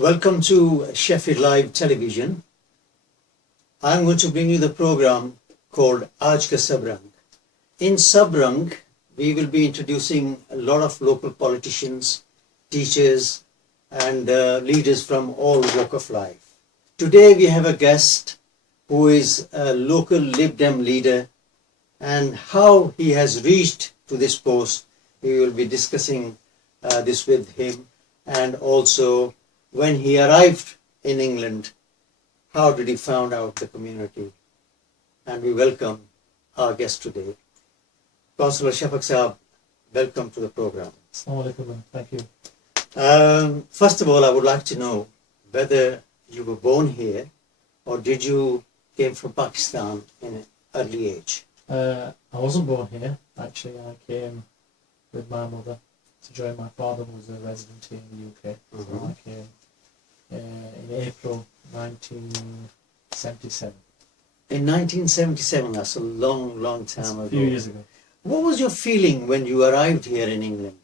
Welcome to Sheffield Live Television. I'm going to bring you the program called Aaj Ka Sabrang. In Sabrang, we will be introducing a lot of local politicians, teachers, and leaders from all walk of life. Today we have a guest who is a local Lib Dem leader, and how he has reached to this post. We will be discussing this with him, and also when he arrived in England, how did he found out the community? And we welcome our guest today. Councillor Shaffaq Sahab, welcome to the program. Assalamu alaikum, thank you. First of all, I would like to know whether you were born here or did you came from Pakistan in an early age? I wasn't born here, actually. I came with my mother to join my father, who was a resident here in the UK. So I came in April 1977. In 1977, that's a long, long time ago. A few years ago. What was your feeling when you arrived here in England?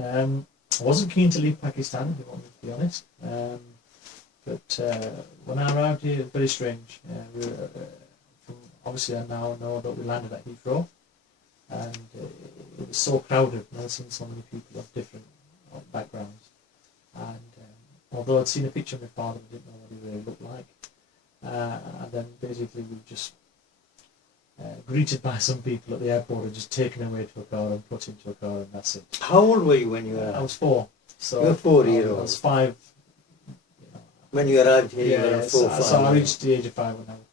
I wasn't keen to leave Pakistan, if you want me to be honest. But when I arrived here, it was very strange. Obviously, I now know that we landed at Heathrow, and it was so crowded. I've never seen so many people of different backgrounds. And although I'd seen a picture of my father, I didn't know what he really looked like. And then basically we were just greeted by some people at the airport and just taken away to a car and put into a car, and that's it. How old were you when you arrived? I was 4. So you were 4 years old. I was 5. When you arrived here, you were 4 or 5. So I reached the age of 5 when I was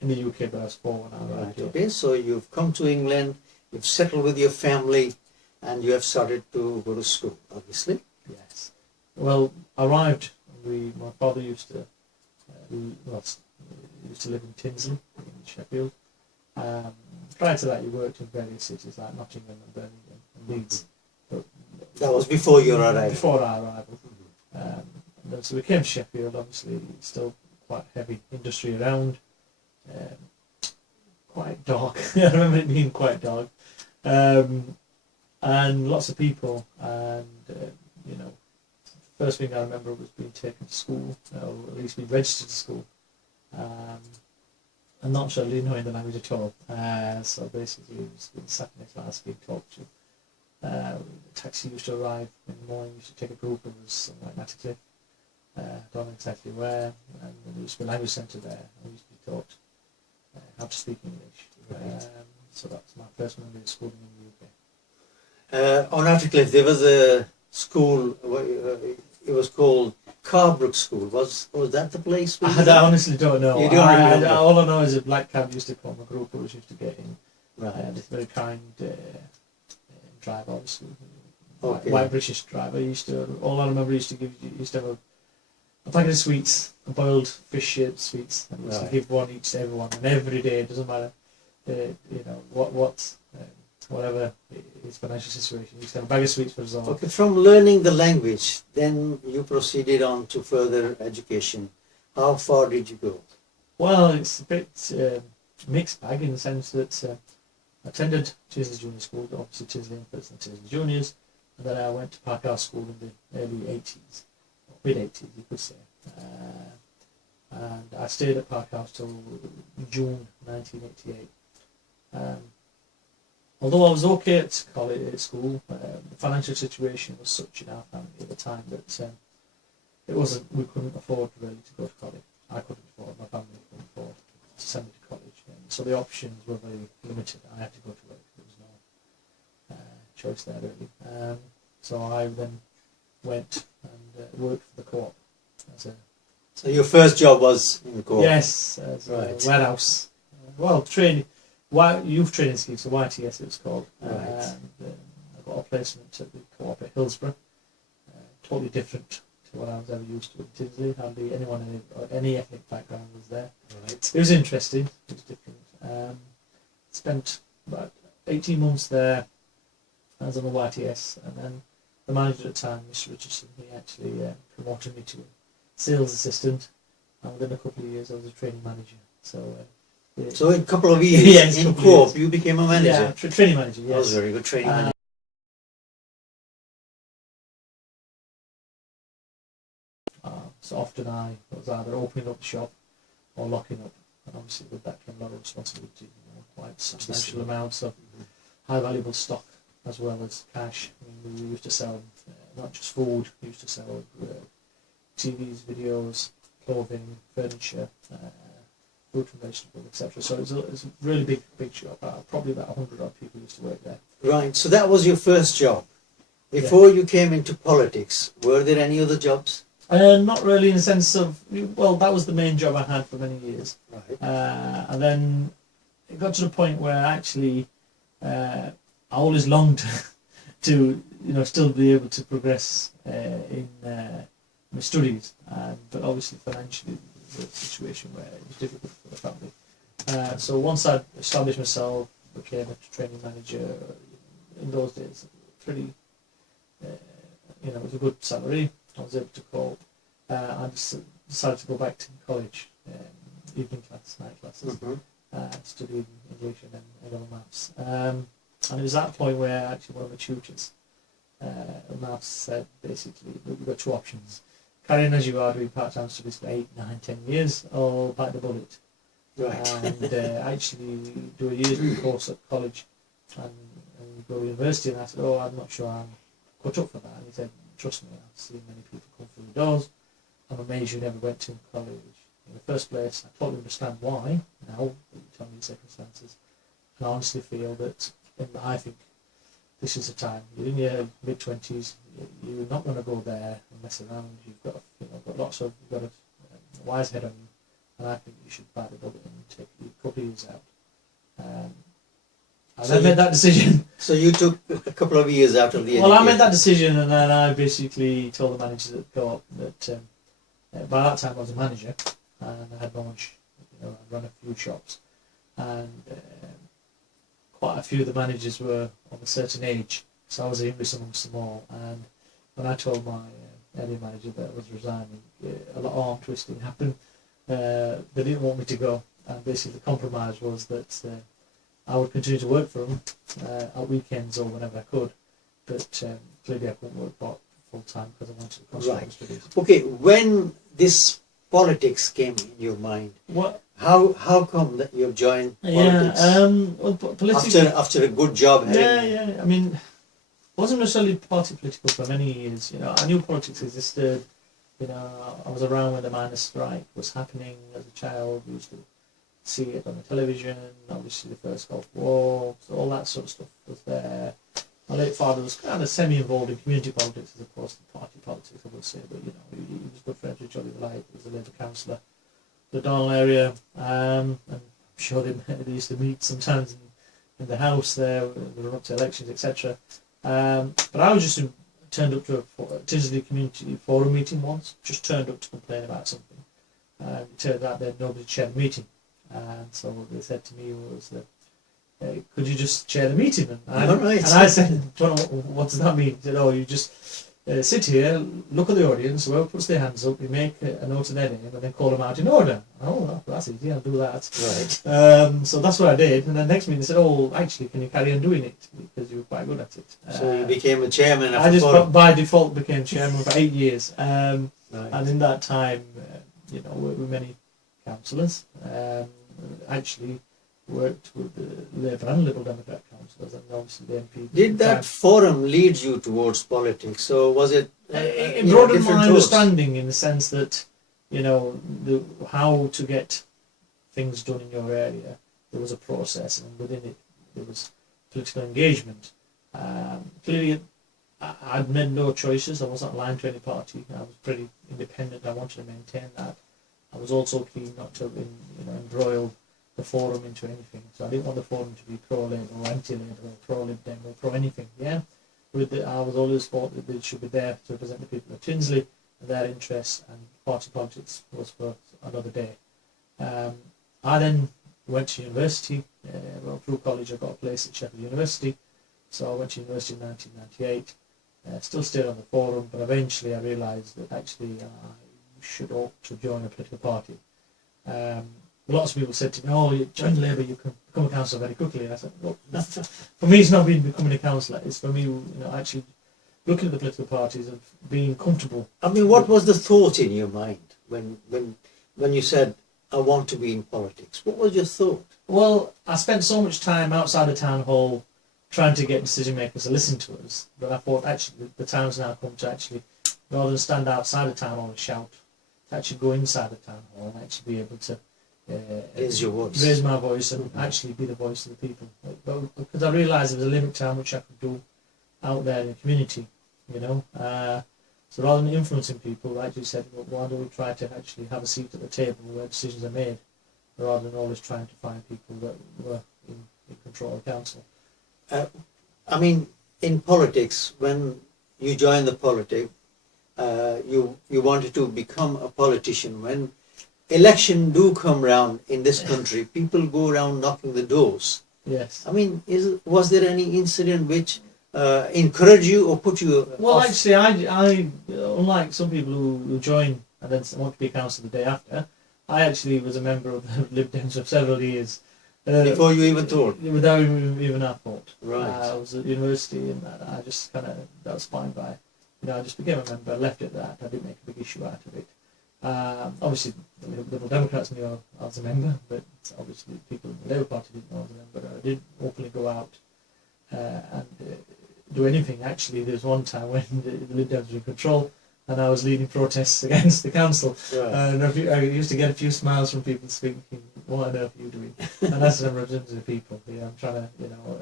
in the UK, but I was 4 when I arrived here. Okay, so you've come to England, you've settled with your family, and you have started to go to school, obviously. Yes. Well, I arrived. My father used to live in Tinsley, in Sheffield. Prior to that, he worked in various cities like Nottingham and Birmingham and Leeds. But that was before your arrival? Before our arrival. So we came to Sheffield, obviously still quite heavy industry around. Quite dark. I remember it being quite dark. And lots of people, and first thing I remember was being taken to school, or at least being registered to school. And not really knowing the language at all. So basically, it was being sat in a class, being talked to. The taxi used to arrive in the morning, used to take a group of us somewhere at Cliff. Don't know exactly where. And there used to be a language centre there. I used to be taught how to speak English. Right. So that's my first memory of schooling in the UK. On Cliff, there was a school, it was called Carbrook School. Was that the place? I honestly don't know. You don't remember? All I know is a black cab used to come, a group of us used to get in. Right. This very kind driver, obviously. Okay. White British driver. All I remember used to have a packet of sweets, a boiled fish shaped sweets, and used to give one each to everyone. And every day, it doesn't matter, whatever his financial situation, he used to have a bag of sweets for us all. Okay, from learning the language, then you proceeded on to further education. How far did you go? Well, it's a bit mixed bag in the sense that I attended Cllr Junior School, obviously Cllr Infants and Cllr Juniors, and then I went to Parkhouse School in the early 80s, or mid-80s you could say. And I stayed at Parkhouse till June 1988. Although I was okay at college, at school, the financial situation was such in our family at the time that we couldn't afford really to go to college. I couldn't afford, my family couldn't afford to send me to college. So the options were very limited. I had to go to work. There was no choice there really. So I then went and worked for the co-op. So your first job was in the co-op? Yes, as a warehouse. Youth training scheme, so YTS it was called. Right. And I got a placement at the co-op at Hillsborough. Totally different to what I was ever used to at Tinsley. Hardly anyone any ethnic background was there. Right. It was interesting. It was different. Spent about 18 months there as on the YTS, and then the manager at the time, Mr. Richardson, he actually promoted me to sales assistant, and within a couple of years I was a training manager. So in a couple of years, yes, in co-op, you became a manager? Yeah, training manager, yes. That was very good, training manager. So often I was either opening up the shop or locking up, and obviously with that came a lot of responsibility, quite substantial amounts of high valuable stock as well as cash. I mean, we used to sell not just food, we used to sell TVs, videos, clothing, furniture, fruit and vegetables, etc. So it's a really big shop. Probably about 100 odd people used to work there. Right, so that was your first job. Before you came into politics, were there any other jobs? Not really, in the sense of, well, that was the main job I had for many years. Right. And then it got to the point where actually I always longed to, still be able to progress in my studies. But obviously financially, it was a situation where it was difficult for the family. So once I established myself, became a training manager, in those days, pretty, it was a good salary. I was able to cope. I decided to go back to college, evening class, night classes, studying English and then A-level maths. And it was at that point where actually one of my tutors, maths, said basically, we've got two options. Carry on as you are doing part-time studies for 8, 9, 10 years, or bite the bullet. Right. And actually do a year's course at college and go to university. And I said, I'm not sure I'm cut up for that. And he said, trust me, I've seen many people come through the doors. I'm amazed you never went to college in the first place. I totally understand why now that you tell me the circumstances. And I honestly feel that, I think this is the time. You're in your mid-20s, you're not going to go there and mess around. You've got, you've got a wise head on you. And I think you should bite the bullet and take a couple of years out. I made that decision. So you took a couple of years out of the Well, I made that decision, and then I basically told the managers at the co-op that by that time I was a manager, and I had launched, I'd run a few shops, and quite a few of the managers were of a certain age, so I was the youngest amongst them all. And when I told my area manager that I was resigning, a lot of arm twisting happened. They didn't want me to go, and basically the compromise was that I would continue to work for them at weekends or whenever I could, but clearly I couldn't work full time because I wanted to concentrate on studies. Okay, when this politics came in your mind, how come that you've joined politics? After a good job. Yeah. I mean, I wasn't necessarily party political for many years. I knew politics existed. I was around when the miners' strike was happening as a child. We used to see it on the television. Obviously, the first Gulf War, so all that sort of stuff was there. My late father was kind of semi-involved in community politics as opposed to party politics, I would say. But he was good friends with Jolly Light. He was a Labour councillor in the Darnell area, and I'm sure they used to meet sometimes in the house there, in the run up to elections, etc. But I was just turned up to a Tinsley Community Forum meeting once, just turned up to complain about something. And it turned out that nobody chaired the meeting. And so what they said to me was that, could you just chair the meeting? And I said, what does that mean? He said, you just sit here, look at the audience, whoever puts their hands up, you make a note of their name and then call them out in order. Well, that's easy, I'll do that. Right. So that's what I did. And then next meeting they said, actually, can you carry on doing it? Because you were quite good at it. So you became a chairman I just by default became chairman for 8 years. Right. And in that time, worked with many councillors. Actually worked with the Labour and Liberal Democrat councillors, and obviously the MP. Did that forum lead you towards politics, or was it? It broadened my understanding in the sense that, how to get things done in your area. There was a process, and within it, there was political engagement. Clearly, I'd made no choices. I wasn't aligned to any party. I was pretty independent. I wanted to maintain that. I was also keen not to, embroil the forum into anything. So I didn't want the forum to be pro-Labour or anti-Labour or pro-Lib Dem or pro-anything. Yeah, I was always thought that they should be there to represent the people of Tinsley and their interests, and party politics was for another day. I then went to university. Through college, I got a place at Sheffield University. So I went to university in 1998. Still stayed on the forum, but eventually I realised that actually should ought to join a political party. Lots of people said to me, you join Labour, you can become a councillor very quickly. And I said, well, for me it's not been becoming a councillor, it's for me, actually looking at the political parties and being comfortable. I mean, what was the thought in your mind when you said, I want to be in politics? What was your thought? Well, I spent so much time outside the town hall trying to get decision makers to listen to us that I thought actually the time has now come to actually, rather than stand outside the town hall and shout, to actually go inside the town hall and actually be able to raise my voice and actually be the voice of the people. Because I realised there was a limit to how much I could do out there in the community, you know. So rather than influencing people, like you said, well, why don't we try to actually have a seat at the table where decisions are made, rather than always trying to find people that were in control of the council. I mean, in politics, when you join the politics, you wanted to become a politician. When election do come round in this country, people go around knocking the doors. Yes. I mean, was there any incident which encouraged you or put you Well, off? actually, I unlike some people who join and then want to be councillor the day after, I actually was a member of the Lib Dems for several years. Before you even thought? Without even I thought. Right. I was at university and I just kind of, that was fine by, you know, I just became a member, left it at that, I didn't make a big issue out of it. Obviously, the Liberal Democrats knew I was a member, but obviously people in the Labour Party didn't know I was a member. I didn't openly go out and do anything. Actually, there was one time when the Lib Dems were in control and I was leading protests against the council. Right. And I used to get a few smiles from people thinking, what on earth are you doing? And that's the representative of people. You know, I'm trying to, you know,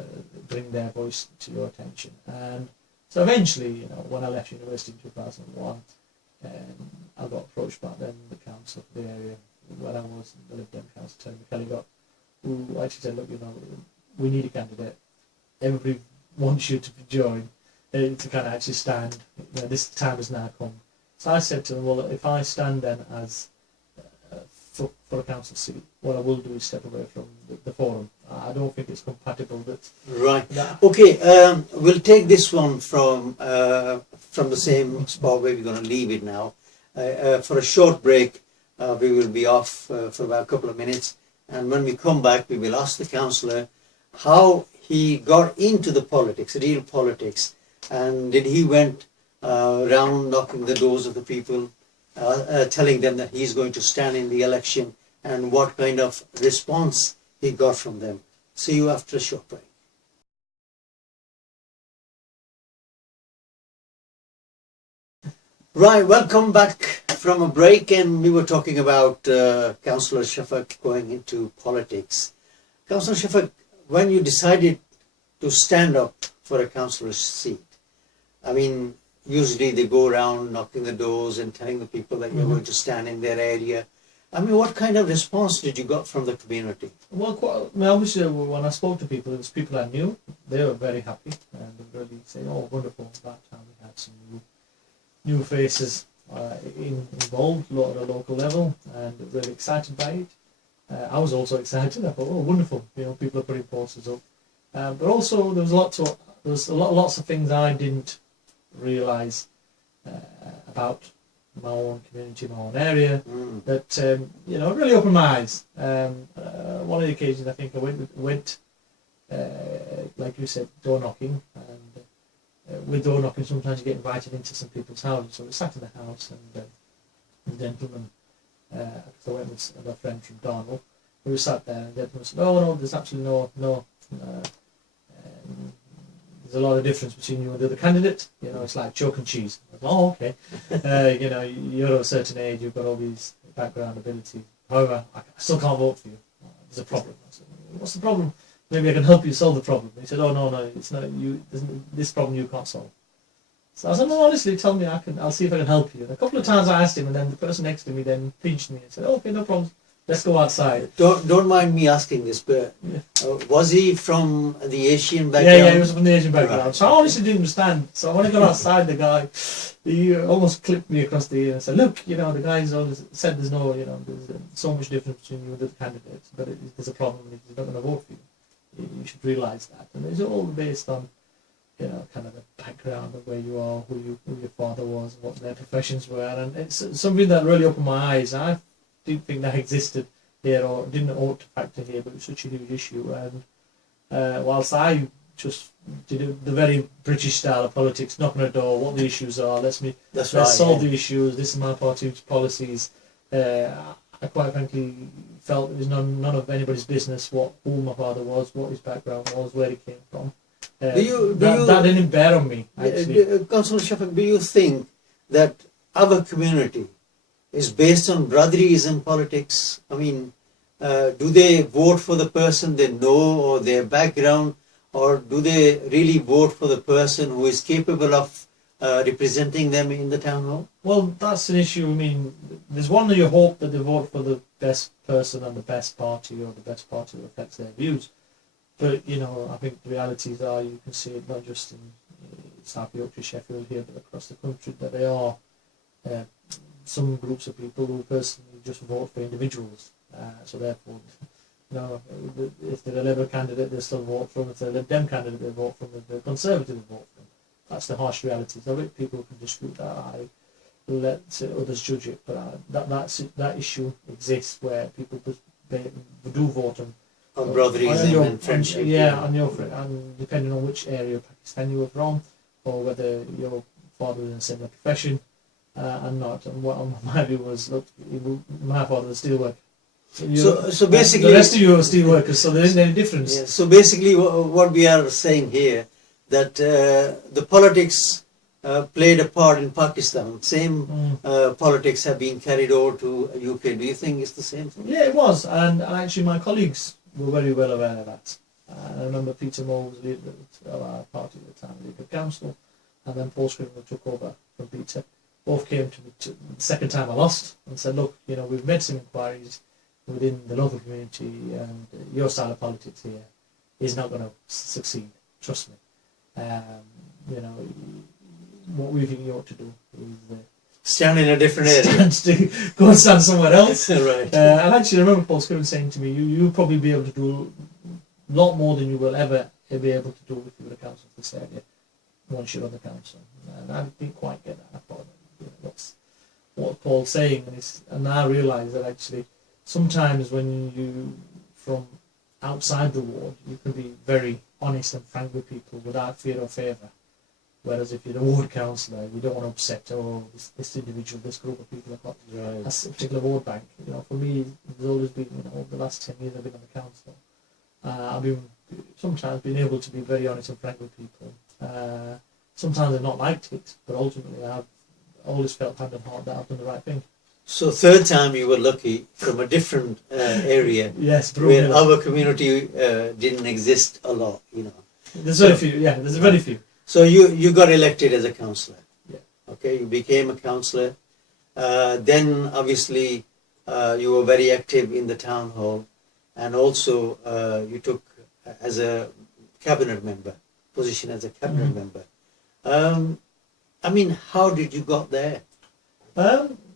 bring their voice to your attention. And so eventually, you know, when I left university in 2001, I got approached by then the council of the area where I was in the Lib Dem council, Tony McKelly got, who actually said, look, you know, we need a candidate. Everybody wants you to join, to kind of actually stand. You know, this time has now come. So I said to them, well, if I stand then as for a council seat, what I will do is step away from the forum. I don't think it's compatible that... Right. Okay, we'll take this one from the same spot where we're going to leave it now. For a short break, we will be off for about a couple of minutes. And when we come back, we will ask the councillor how he got into the politics, real politics. And did he went around knocking the doors of the people, telling them that he's going to stand in the election, and what kind of response he got from them. See you after a short break. Right, welcome back from a break, and we were talking about Councillor Shaffaq going into politics. Councillor Shaffaq, when you decided to stand up for a councillor's seat, I mean, usually they go around knocking the doors and telling the people that you're going to stand in their area. I mean, what kind of response did you got from the community? Well, obviously, when I spoke to people, it was people I knew. They were very happy and really saying, "Oh, wonderful!" That time we had some new faces involved at a local level, and really excited by it. I was also excited. I thought, "Oh, wonderful!" You know, people are putting posters up. But also, there was lots of things I didn't realise about my own community, my own area, that you know, really opened my eyes. One of the occasions I think I went like you said, door knocking, and with door knocking sometimes you get invited into some people's houses. So we sat in the house, and the gentleman, because I went with a friend from Darnell, we sat there, and the gentleman said, "Oh no, there's absolutely no there's a lot of difference between you and the other candidate. You know, it's like chalk and cheese." I was like, "Oh, okay." You know, you're of a certain age, you've got all these background abilities. However, I still can't vote for you. There's a problem. I said, "What's the problem? Maybe I can help you solve the problem." He said, "Oh no, it's not you. This problem you can't solve." So I said, "No, honestly, tell me. I'll see if I can help you." And a couple of times I asked him, and then the person next to me then pinched me and said, "Oh, okay, no problem. Let's go outside." Don't mind me asking this, but was he from the Asian background? Yeah, he was from the Asian background. Right. So I honestly didn't understand. So when I got outside, the guy, he almost clipped me across the ear and said, "Look, you know, the guy's always said there's no, you know, there's so much difference between you and the candidates, but there's a problem if he's not going to vote for you. You should realise that." And it's all based on, you know, kind of the background of where you are, who your father was, what their professions were, and it's something that really opened my eyes. I didn't think that existed here, or didn't ought to factor here, but it's such a huge issue. And whilst I just did the very British style of politics, knock on a door, what the issues are, let's right, solve the issues, this is my party's policies. I quite frankly felt it was none of anybody's business who my father was, what his background was, where he came from. That didn't bear on me, actually. Councillor Shaffaq, do you think that our community is based on brotherism politics? I mean, do they vote for the person they know or their background, or do they really vote for the person who is capable of representing them in the town hall? Well, that's an issue. I mean, there's one that you hope that they vote for the best person and the best party, or the best party that reflects their views. But, you know, I think the realities are, you can see it not just in South Yorkshire, Sheffield here, but across the country, that there are some groups of people who personally just vote for individuals. So therefore, you know, if they're a Labour candidate, they still vote for them. If they're a Lib Dem candidate, they vote for them. If they're a Conservative, they vote for them. That's the harsh realities of it. People can dispute that. I let others judge it. But that issue exists where people do vote on brotherism and friendship. Yeah, and depending on which area of Pakistan you were from, or whether your father was in a similar profession and not. And what my view was, look, my father was a steelworker. So basically, the rest of you are steel workers, so there isn't any difference. Yeah, so basically, what we are saying here, that the politics played a part in Pakistan. Same politics have been carried over to UK. Do you think it's the same thing? Yeah, it was, and actually my colleagues were very well aware of that. I remember Peter Moore was leader of our party at the time, leader of council, and then Paul Scrivener took over from Peter. Both came to me the second time I lost and said, look, you know, we've made some inquiries within the local community, and your style of politics here is not going to succeed. Trust me. You know, what we think you ought to do is stand in a different area. Go and stand somewhere else. Right. And actually, I remember Paul Scriven saying to me, "You'll probably be able to do a lot more than you will ever be able to do if you were the council of this area once you're on the council." And I didn't quite get that. I thought, you know, what Paul's saying, and I realised that actually, sometimes when you, from outside the ward, you can be very honest and frank with people without fear or favour. Whereas if you're a ward councillor, you don't want to upset, this individual, this group of people have got a particular ward bank. You know, for me, there's always been, you know, over the last 10 years I've been on the council, I've been sometimes been able to be very honest and frank with people. Sometimes I've not liked it, but ultimately I've always felt hand on heart that I've done the right thing. So third time you were lucky from a different area, yes, where our community didn't exist a lot, you know. There's very few, yeah, there's very few. So you got elected as a councillor. Yeah. Okay, you became a councillor. Then obviously you were very active in the town hall, and also you took as a cabinet member, position as a cabinet member. I mean, how did you got there?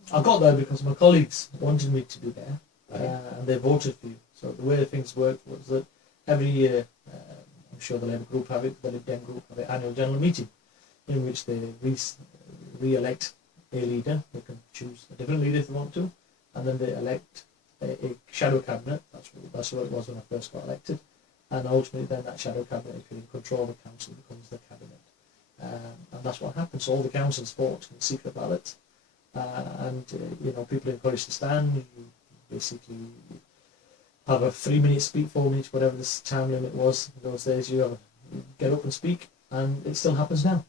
I got there because my colleagues wanted me to be there, Right. and they voted for you. So the way things worked was that every year, I'm sure the Labour group have it, the Lib Dem group have an annual general meeting in which they re-elect a leader. They can choose a different leader if they want to, and then they elect a shadow cabinet. That's what it was when I first got elected. And ultimately then that shadow cabinet, if you're in control of the council, becomes the cabinet. And that's what happened. So all the councils fought in secret ballot. You know, people are encouraged to stand. You basically have a 3-minute speak, 4 minutes, whatever this time limit was in those days. You get up and speak, and it still happens now.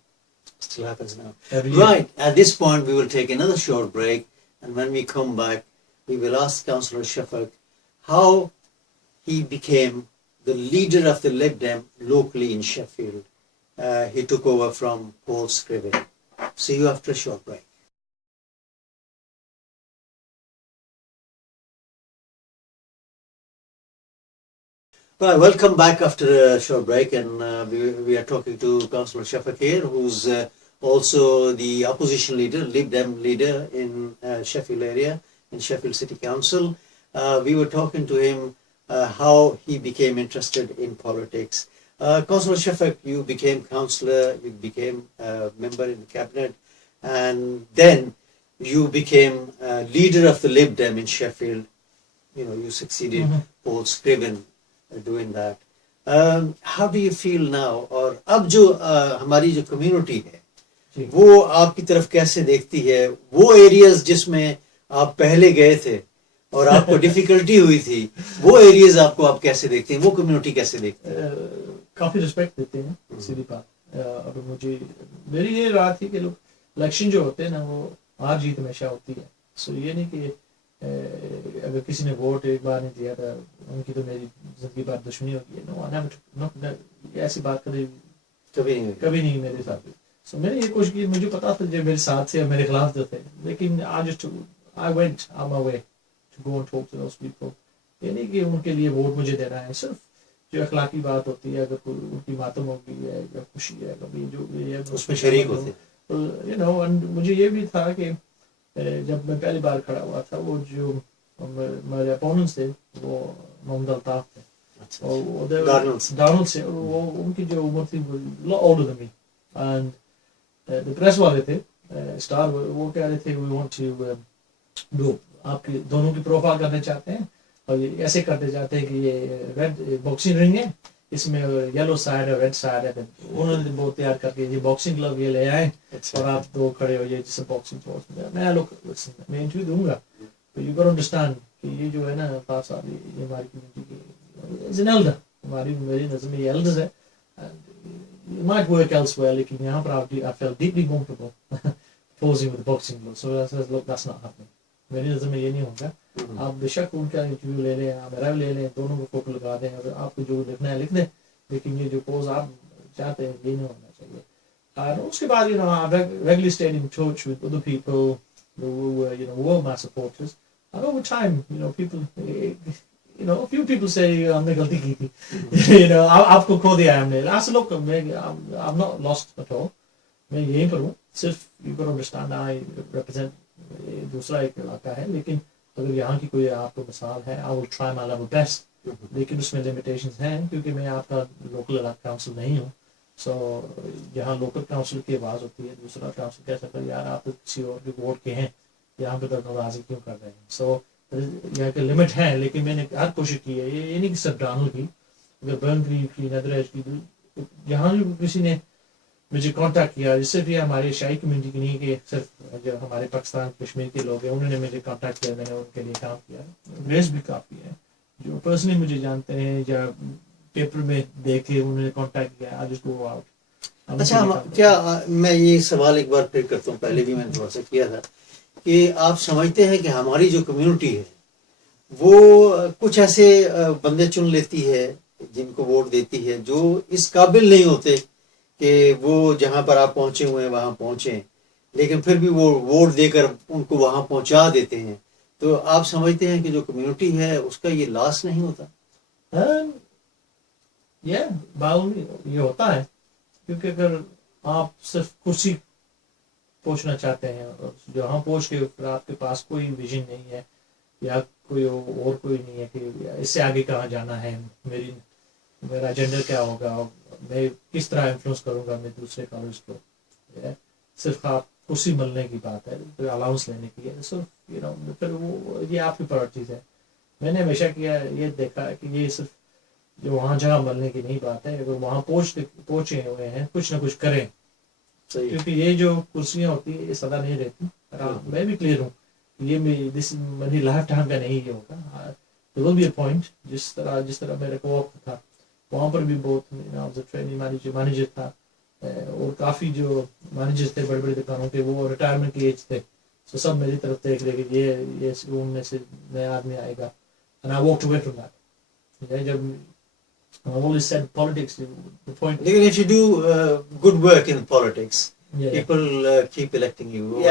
Still happens now. Every year. Right. At this point, we will take another short break, and when we come back, we will ask Councillor Shaffaq how he became the leader of the Lib Dem locally in Sheffield. He took over from Paul Scriven. See you after a short break. Right, welcome back after a short break, and we are talking to Councillor Shaffaq here, who's also the opposition leader, Lib Dem leader in Sheffield area, in Sheffield City Council. We were talking to him how he became interested in politics. Councillor Shaffaq, you became councillor, you became a member in the cabinet, and then you became leader of the Lib Dem in Sheffield. You know, you succeeded Paul Scriven doing that. How do you feel now? اور اب جو ہماری جو community ہے جی وہ آپ کی طرف کیسے دیکھتی ہے؟ وہ ایریاز جس میں آپ پہلے گئے تھے اور آپ کو ڈیفیکلٹی ہوئی تھی، وہ ایریاز آپ کیسے دیکھتے ہیں؟ وہ کمیونٹی کیسے دیکھتی ہے؟ کافی رسپیکٹ دیتے ہیں، سیدھی بات. اور مجھے میری یہ رائے تھی کہ لوگ الیکشن جو ہوتے ہیں نا وہ ہار جیت ہمیشہ ہوتی ہے. سو یہ نہیں کہ اگر کسی نے ووٹ ایک بار نہیں دیا تھا ان کی تو میری زندگی بھر دشمنی ہوگی. نو ایسی بات کبھی نہیں میرے ساتھ. سو میں نے یہ کوشش کی، مجھے پتا تھا جو میرے ساتھ تھے اور میرے خلاف جو تھے، لیکن I went on my way to go and talk to those people. یہ نہیں کہ ان کے لیے ووٹ مجھے دینا ہے، صرف جو اخلاقی بات ہوتی ہے، اگر کوئی ان کی ماتم ہوگی ہے یا خوشی ہے کبھی جو بھی ہے اس میں شریک ہوتے ہیں. مجھے یہ بھی تھا کہ جب میں پہلی بار کھڑا ہوا تھا، وہ جو میرے اپوننٹس تھے وہ محمد الطاف تھے اور ڈارنل سے، وہ ان کی جو عمر تھی older than me. And press والے تھے اسٹار، وہ کہہ رہے تھے وی وانٹ ٹو ڈو، آپ کی دونوں کی پروفائل کرنا چاہتے ہیں اور یہ ایسے کرتے چاہتے ہیں کہ یہ ریڈ باکسنگ رنگ ہے، اس میں یلو سائڈ ہے ریڈ سائڈ ہے. انہوں نے بہت تیار کر کے یہ باکسنگ گلو یہ لے آئے اور آپ دو کھڑے ہو جائے جسے باکسنگ پوسٹ میں لوگ میں انٹرویو دوں گا. تو یو گوٹ انڈرسٹینڈ کہ یہ جو ہے نا پاس صاحب یہ ہماری کمیونٹی کی ایلڈر، ہماری میری نظر میں یہ ایلڈرز ہے. You might work elsewhere, لیکن یہاں پر I felt deeply comfortable posing with boxing gloves. So I said, look, that's not happening. میری نظر میں یہ نہیں ہوگا. آپ بے شک ان کا انٹرویو لے لیں، آپ میرا بھی لے لیں، دونوں کو فوٹو لگا دیں اور آپ کو جو لکھنا ہے لکھ دیں، لیکن یہ جو پوز آپ چاہتے ہیں یہ نہیں ہونا چاہیے. اور اس کے بعد I regularly stayed in touch with other people who were my supporters. And over time, people, a few people say ہم نے غلطی کی تھی، آپ کو کھو دیا ہم نے. look, I'm not lost at all. میں یہیں پر ہوں، صرف you got to understand I represent دوسرا ایک علاقہ ہے، لیکن اگر یہاں کی کوئی آپ کو مثال ہے I will try my level best. لیکن اس میں لمیٹیشنز ہیں کیونکہ میں آپ کا لوکل کاؤنسل نہیں ہوں. سو یہاں لوکل کاؤنسل کی آواز ہوتی ہے، دوسرا کاؤنسل کہہ سکتا ہے یار آپ تو کسی اور کے ووٹ کے ہیں، یہاں پہ تو ناراضی کیوں کر رہے ہیں. سو یہاں کے لمٹ ہے، لیکن میں نے ہر کوشش کی ہے. یہ نہیں کہ صرف ڈانل کی، اگر برن گریف کی، ندر ایج کی، جہاں بھی کسی نے مجھے کانٹیکٹ کیا، جس سے بھی ہماری ایشیائی کمیونٹی کی نہیں کہ صرف جو ہمارے پاکستان کشمیر کے لوگ ہیں انہوں نے مجھے کانٹیکٹ کیا، میں نے ان کے لیے کام کیا. انگریز بھی کافی ہے جو پرسنلی مجھے جانتے ہیں یا پیپر میں دیکھ کے انہوں نے کانٹیکٹ کیا. آج گو آؤٹ. اچھا، کیا میں یہ سوال ایک بار پھر کرتا ہوں، پہلے بھی میں نے تھوڑا سا کیا تھا، کہ آپ سمجھتے ہیں کہ ہماری جو کمیونٹی ہے وہ کچھ ایسے بندے چن لیتی ہے جن کو ووٹ دیتی ہے جو اس قابل نہیں ہوتے کہ وہ جہاں پر آپ پہنچے ہوئے ہیں وہاں پہنچیں، لیکن پھر بھی وہ ووٹ دے کر ان کو وہاں پہنچا دیتے ہیں؟ تو آپ سمجھتے ہیں کہ جو کمیونٹی ہے اس کا یہ لاس نہیں ہوتا؟ یہ ہوتا ہے، کیونکہ اگر آپ صرف کرسی پہنچنا چاہتے ہیں اور جہاں پہنچ کے پھر آپ کے پاس کوئی ویژن نہیں ہے یا کوئی نہیں ہے کہ اس سے آگے کہاں جانا ہے، میرا ایجنڈا کیا ہوگا، میں کس طرح انفلوئنس کروں گا میں دوسرے کالج کو، صرف آپ کرسی ملنے کی بات ہے، کوئی الاؤنس لینے کی ہے. سو پھر وہ یہ آپ کی پرائرٹیز ہے. میں نے ہمیشہ کیا یہ دیکھا کہ یہ صرف جو وہاں جگہ ملنے کی نہیں بات ہے، اگر وہاں پہنچے ہوئے ہیں کچھ نہ کچھ کریں، کیونکہ یہ جو کرسیاں ہوتی ہیں یہ سدا نہیں رہتی. میں بھی کلیئر ہوں یہ میری لائف ٹائم کا نہیں یہ ہوگا. there will be a point جس طرح میرے کو وقت تھا وہاں پر بھی بہت ٹریننگ مینیجر تھا اور کافی جو مینیجر تھے بڑے بڑے دکانوں کے وہ ریٹائرمنٹ کی ایج تھے. تو سب میری طرف دیکھ رہے کہ یہ روم میں سے نیا آدمی آئے گا. and I walked away from that. جب I always said politics, the point. If you do good work in politics, people keep electing you.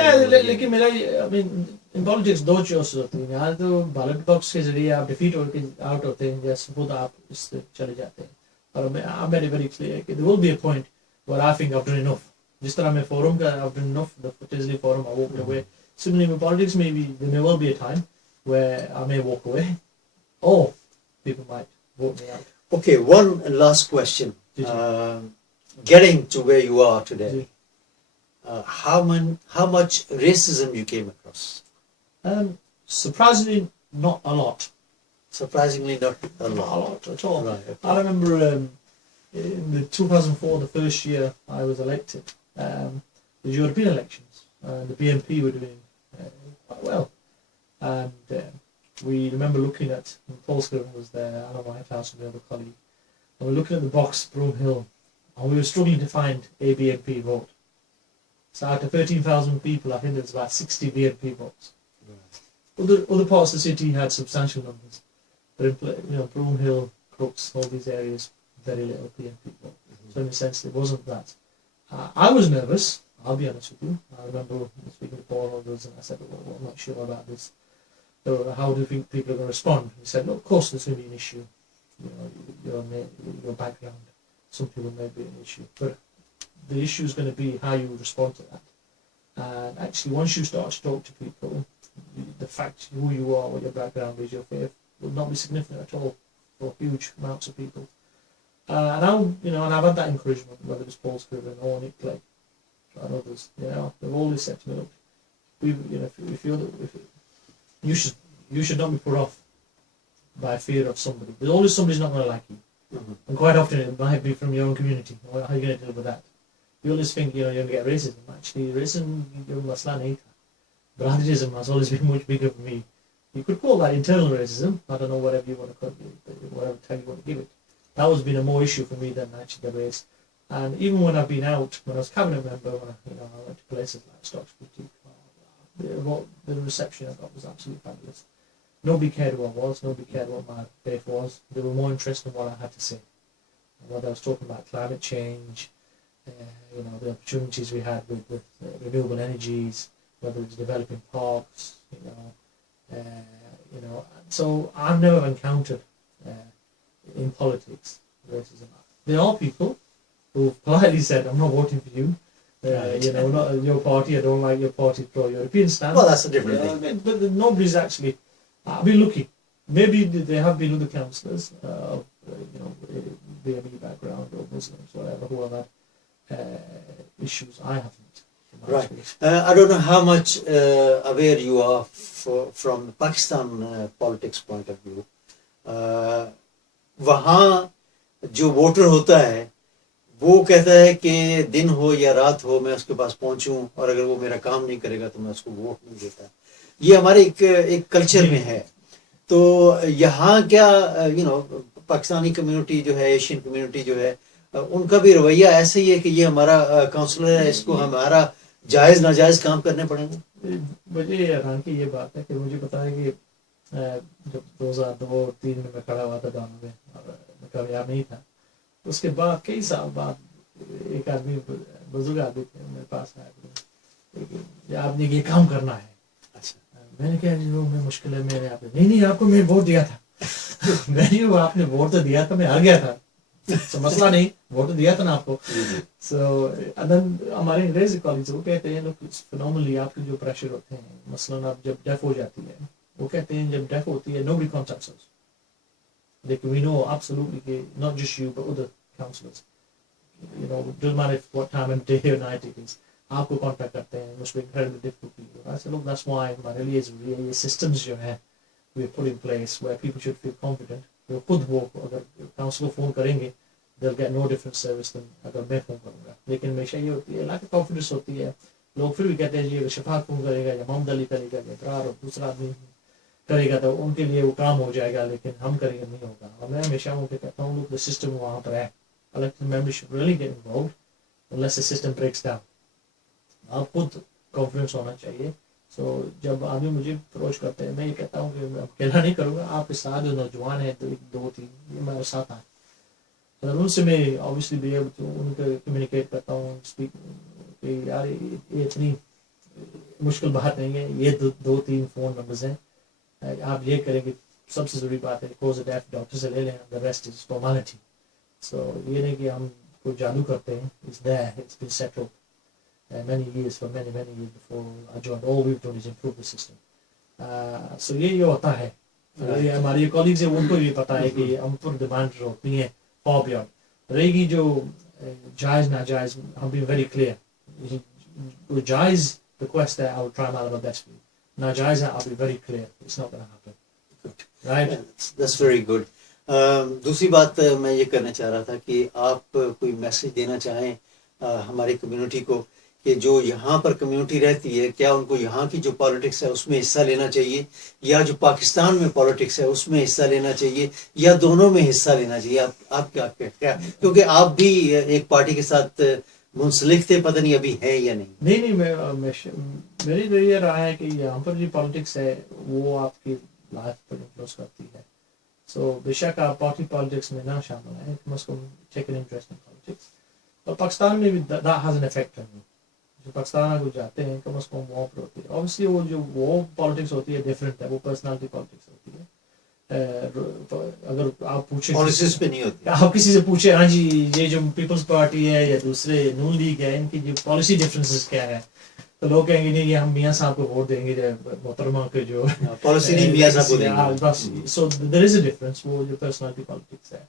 لیکن میرا I mean in politics دو چوائسز ہوتی ہیں، یہاں تو بیلٹ باکس کے ذریعے آپ ڈیفیٹ آؤٹ ہوتے ہیں جیسے خود آپ اس سے چلے جاتے ہیں. اور I'm very very clear کہ there will be a point where I think I've done enough. جس طرح میں فورم کا I've done enough, the Tisley forum I walked away. Similarly in politics maybe there will be a time where I may walk away or people might vote me out. Okay, one last question. Getting to where you are today, how much racism you came across? Surprisingly not a lot. Surprisingly, not a Not a lot. lot at all. Right. Okay. I remember in the 2004, the first year I was elected, the European elections, the BNP were doing quite well. And we remember looking at, Paul Scriven was there, Alan Whitehouse and the other colleague, and we were looking at the box, Broomhill, and we were struggling to find a BNP vote. So out of 13,000 people, I think there was about 60 BNP votes. Other parts of the city had substantial numbers. But in Broomhill, Crooks, all these areas, very little BNP vote. So in a sense, it wasn't that. I was nervous, I'll be honest with you. I remember speaking to Paul and others, and I said, well, I'm not sure about this. So how do you think people are going to respond? He said, look, of course there's going to be an issue. You know, your background, some people may be an issue. But the issue is going to be how you respond to that. And actually, once you start to talk to people, the fact who you are, what your background is, your faith, will not be significant at all for huge amounts of people. And I've had that encouragement, whether it's Paul Scriven or Nick Clegg and others. They've always said to me, look, you should not be put off by fear of somebody. There's always somebody's not going to like you, and quite often it might be from your own community. How are you going to deal with that? You always think you're going to get racism. Actually, racism, Brahmanism has always been much bigger for me. You could call that internal racism. I don't know, whatever you want to call it, whatever tag you want to give it. That has been a more issue for me than actually the race. And even when I've been out, when I was cabinet member, when I went to places like Stocks Boutique, the reception I got was absolutely fabulous. Nobody cared who I was. Nobody cared what my faith was. They were more interested in what I had to say. And whether I was talking about climate change, the opportunities we had with renewable energies, whether it's developing parks, So I've never encountered in politics racism. There are people who politely said, "I'm not voting for you. Not your party. I don't like your party pro-European stance." Well, that's a different thing. But nobody's actually. I've been lucky. Maybe there have been other councillors of BME background or Muslims, whatever, who have had issues. I haven't. Right. I don't know how much aware you are from the Pakistan politics point of view. वहाँ जो voter होता है वो कहता है कि दिन हो या रात हो मैं उसके पास पहुंचूं और अगर वो मेरा काम नहीं करेगा तो मैं उसको वोट नहीं देता. ये हमारे एक कल्चर में है. तो यहाँ क्या पाकिस्तानी कम्युनिटी जो है, एशियन कम्युनिटी जो है, उनका भी रवैया ऐसे ही है कि ये हमारा काउंसलर है, इसको हमारा जायज नाजायज काम करने पड़ेंगे. मुझे हैरान की ये बात है कि मुझे पता है कि जब 2002-03 में मैं खड़ा हुआ था दानों में और मैं कामयाब नहीं था, उसके बाद कई साल बाद एक आदमी, बुजुर्ग आदमी थे, मेरे पास आया, आपने ये काम करना है. अच्छा. मैंने कहा मैं मुश्किल है, मैंने नहीं आपको मैं वोट दिया था. मैंने आपने वोट तो दिया था, मैं हार गया था, तो मसला नहीं, वोट दिया था ना आपको. सो हमारे अंग्रेजी कॉलेज वो कहते हैं, लोग फिनोमिनली आपके जो प्रेशर होते हैं, मसलन आप जब डेफ हो जाती है, वो कहते हैं जब डेफ होती है nobody contacts us. लेकिन we know absolutely not just you but other councillors, doesn't matter what time of day or night it is, आपको contact करते हैं. Must be incredibly difficult for you. I said, look, that's why हमारे लिए ये systems जो है we have put in place where people should feel confident. वो खुद वो अगर council को phone करेंगे, they'll get no different service than अगर मैं phone करूँगा. लेकिन हमेशा ये होती है, lack of confidence होती है. लोग फिर भी कहते हैं जी अगर शफाक phone करेगा या मोहम्मद अली करेगा या इकरार और दूसरा आदमी करेगा तो उनके लिए वो काम हो जाएगा, लेकिन हम करेंगे नहीं होगा. और मैं हमेशा उनको कहता हूँ, look, the system वहाँ पर है. Elected members should really get involved unless the system breaks down. आप खुद कॉन्फिडेंस होना चाहिए. सो जब आदमी मुझे अप्रोच करते हैं, मैं ये कहता हूँ कि मैं अकेला नहीं करूँगा, आपके साथ जो नौजवान है 2-3 ये मेरे साथ आए. तो उनसे मैं ऑब्वियसली भी उनको कम्युनिकेट करता हूँ, स्पीक कि यार ये इतनी मुश्किल बात नहीं है, ये 2-3 फ़ोन नंबर्स हैं, आप ये करेंगे. सबसे ज़रूरी बात है कोर्स डेफ डॉक्टर से ले लें, the rest is formality. So ये नहीं कि हम कोई जादू करते हैं. It's there, it's been settled many years, for many years before I joined. All we've done is improve the system. So ये होता है. ये हमारे कॉलीग्स हैं, उनको भी पता है कि हम पर डिमांड होती है far beyond. रहेगी जो जायज़ नाजायज़, हम भी very clear. जायज़ request that I will try my level best for you. नाजायज़ I'll be very clear. It's not going to happen. Right. That's very good. دوسری بات میں یہ کرنا چاہ رہا تھا کہ آپ کوئی میسج دینا چاہیں ہماری کمیونٹی کو کہ جو یہاں پر کمیونٹی رہتی ہے کیا ان کو یہاں کی جو پالیٹکس ہے اس میں حصہ لینا چاہیے یا جو پاکستان میں پالیٹکس ہے اس میں حصہ لینا چاہیے یا دونوں میں حصہ لینا چاہیے؟ آپ کیا کیونکہ آپ بھی ایک پارٹی کے ساتھ منسلک تھے، پتہ نہیں ابھی ہے یا نہیں؟ میری تو یہ رائے ہے کہ یہاں پر جو پالیٹکس ہے وہ آپ کی لائف پر انفلوئنس کرتی ہے. سو بے شک آپ پارٹی پالیٹکس میں نہ شامل ہیں، کم از کم take an interest in politics. اور پاکستان میں بھی that has an effect on you. جو پاکستان اگر جاتے ہیں کم از کم وہاں پر ہوتی ہے. اوبیسلی وہ جو وہ پالیٹکس ہوتی ہے ڈفرینٹ ہے، وہ پرسنالٹی پالیٹکس ہوتی ہے. اگر آپ پوچھیں پالیسیز پہ نہیں ہوتی، آپ کسی سے پوچھیں ہاں جی یہ جو پیپلز پارٹی ہے یا دوسرے نون لیگ ہے ان کی جو پالیسی ڈفرینسز کیا ہے، تو لوگ کہیں گے نہیں یہ ہم میاں صاحب کو ووٹ دیں گے محترمہ کے جو پالیسی نہیں میاں صاحب کو دیں گے. بس. سو دیر از اے ڈفرینس، وہ جو پرسنالٹی پالیٹکس ہے.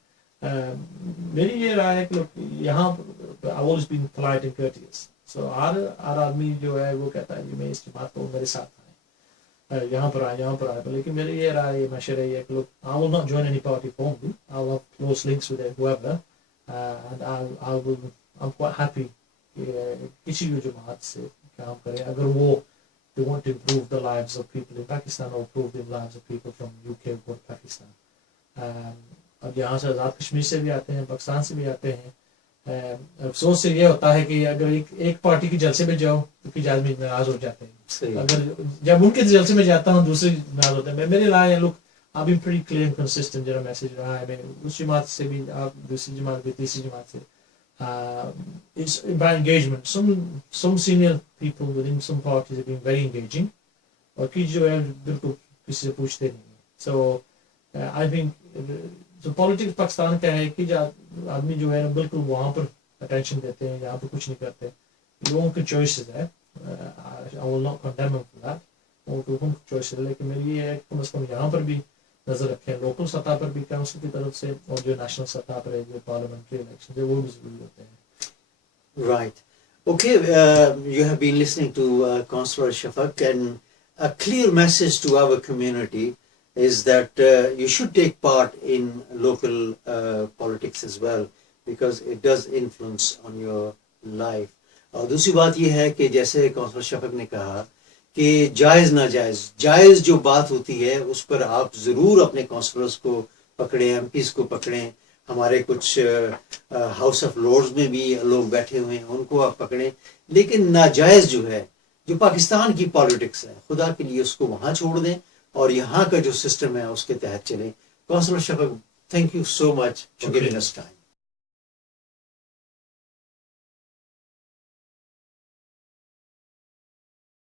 میری یہ رائے ہے کہ یہاں always been polite and courteous. سو ہر آدمی جو ہے وہ کہتا ہے کہ میں اس جماعت کو میرے ساتھ آئیں، یہاں پر آئے. لیکن میری یہ رائے یہ مشورہ یہ ہے کہ look, I will not join any party formally. I will have close links with whoever, and I'm quite happy کہ کسی بھی جماعت سے کام کریں اگر وہ they want to improve the lives of people in Pakistan or improve the lives of people from UK or Pakistan. اب یہاں سے آزاد کشمیر سے بھی آتے ہیں، پاکستان سے بھی آتے ہیں. افسوس سے یہ ہوتا ہے کہ اگر ایک پارٹی کے جلسے میں جاؤ تو کچھ آدمی ناراض ہو جاتے ہیں. اگر جب ان کے جلسے میں جاتا ہوں دوسرے ناراض ہوتے ہیں. میری رائے ہے لوگ آپ بھی pretty clear and consistent جو میسج رہا ہے میں اس جماعت سے بھی، آپ دوسری جماعت بھی، تیسری جماعت سے. It's by engagement. Some senior people within some parties have been very engaging. اور کچھ جو ہے بالکل کسی سے پوچھتے نہیں ہیں. So I think جو پالیٹکس پاکستان کا ہے کہ آدمی جو ہے بالکل وہاں پر اٹینشن دیتے ہیں، یہاں پہ کچھ نہیں کرتے. لوگوں کی چوائسز ہے. I will not condemn them for that. لوگوں کی چوائسز ہے، لیکن میری یہ ہے کم از کم یہاں پر بھی نظر رکھیں، لوکل سطح پر بھی کونسل کی طرف سے اور جو نیشنل سطح پر ہے جو پارلیمنٹری الیکشن ہے وہ بھی ضروری ہوتے ہیں. Right. Okay, you have been listening to Councillor Shaffaq, and a clear message to our community is that you should take part in local politics as well, because it does influence on your life. اور دوسری بات یہ ہے کہ جیسے counsellor شفق نے کہا کہ جائز ناجائز جو بات ہوتی ہے اس پر آپ ضرور اپنے کونسلرز کو پکڑیں، ایم پیز کو پکڑیں. ہمارے کچھ ہاؤس آف لارڈز میں بھی لوگ بیٹھے ہوئے ہیں، ان کو آپ پکڑیں. لیکن ناجائز جو ہے، جو پاکستان کی پالیٹکس ہے، خدا کے لیے اس کو وہاں چھوڑ دیں اور یہاں کا جو سسٹم ہے اس کے تحت چلیں. Counsellor Shafaq, thank you so much for giving us time.